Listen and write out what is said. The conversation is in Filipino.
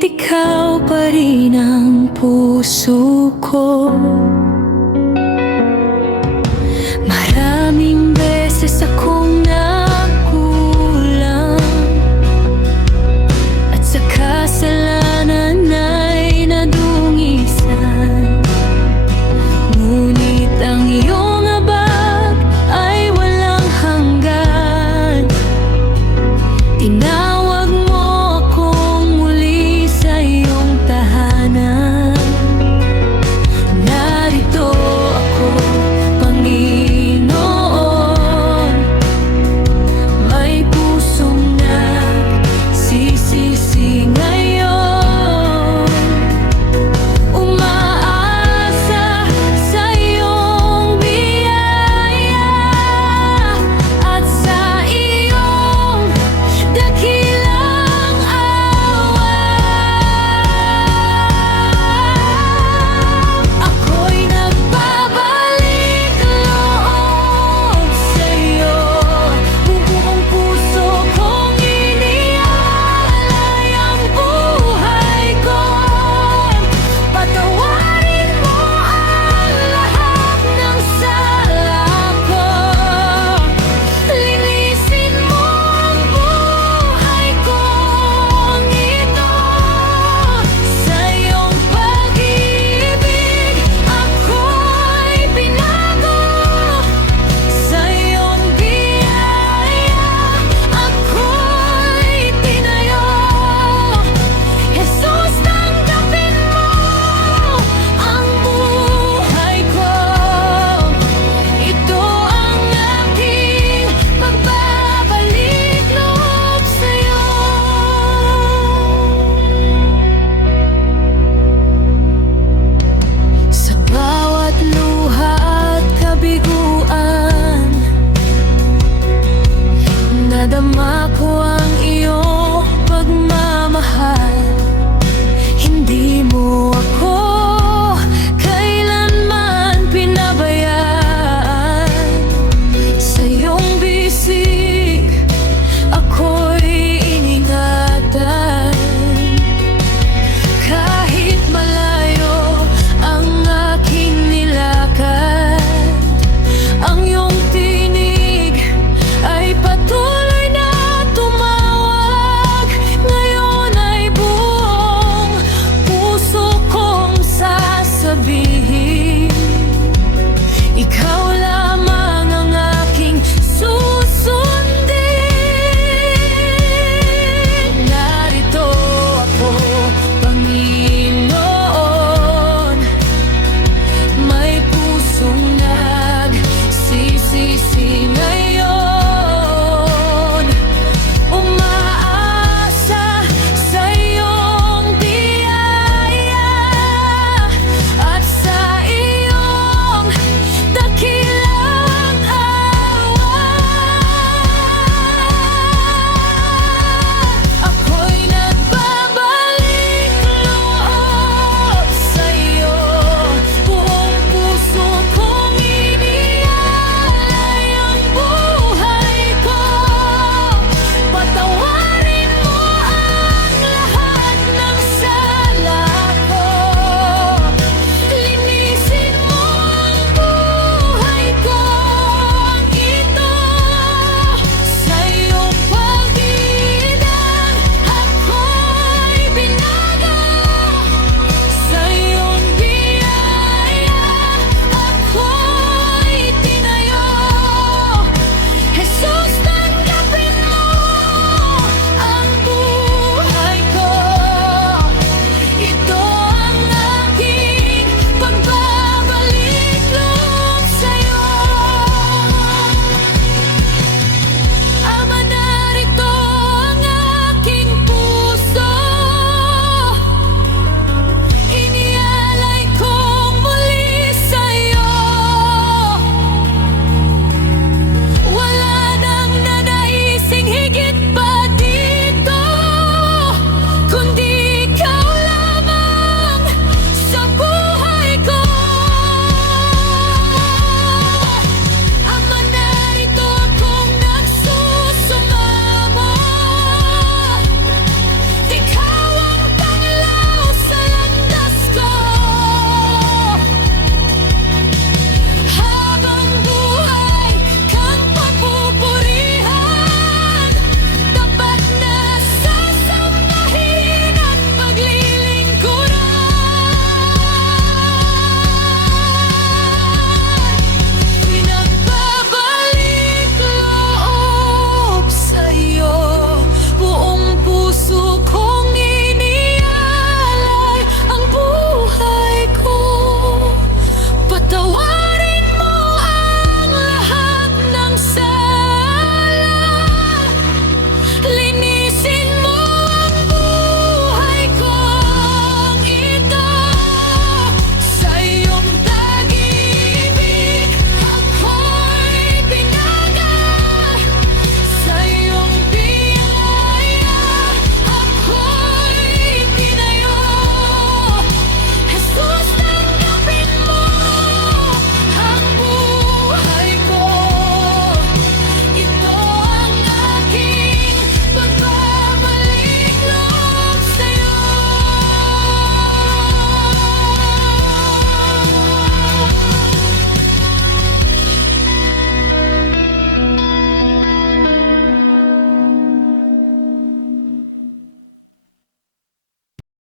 Ngunit ikaw pa rin ang puso ko. Maraming beses akong nagkulang at sa kasalanan ay nadungisan. Ngunit ang iyong habag ay walang hanggan. Tinawag mo akong muli sa iyong tahanan. Narito ako, Panginoon, may pusong nagsisisi ngayon. Umaasa sa iyong biyaya at sa iyong dakilang awa. Ako'y nagbabalik loob sa'yo. Buong puso kong iniaalay ang buhay ko. Patawarin mo ang lahat ng sala ko. Linisin mo ang buhay kong ito. Sa iyong pag-ibig ako'y binago. Sa iyong biyaya ako'y tinayo. Jesus, tanggapin mo ang buhay ko. Ito ang aking pagbabalik loob sa'yo. Sa bawat luha at kabiguan, nadama ko ang iyong pagmamahal. Hindi mo ako kailanman pinabayaan. Sa iyong bisig ako'y iningatan. Kahit malayo ang aking nilakad, ang iyong tinig ay patuloy na tumawag. Ngayon puso ko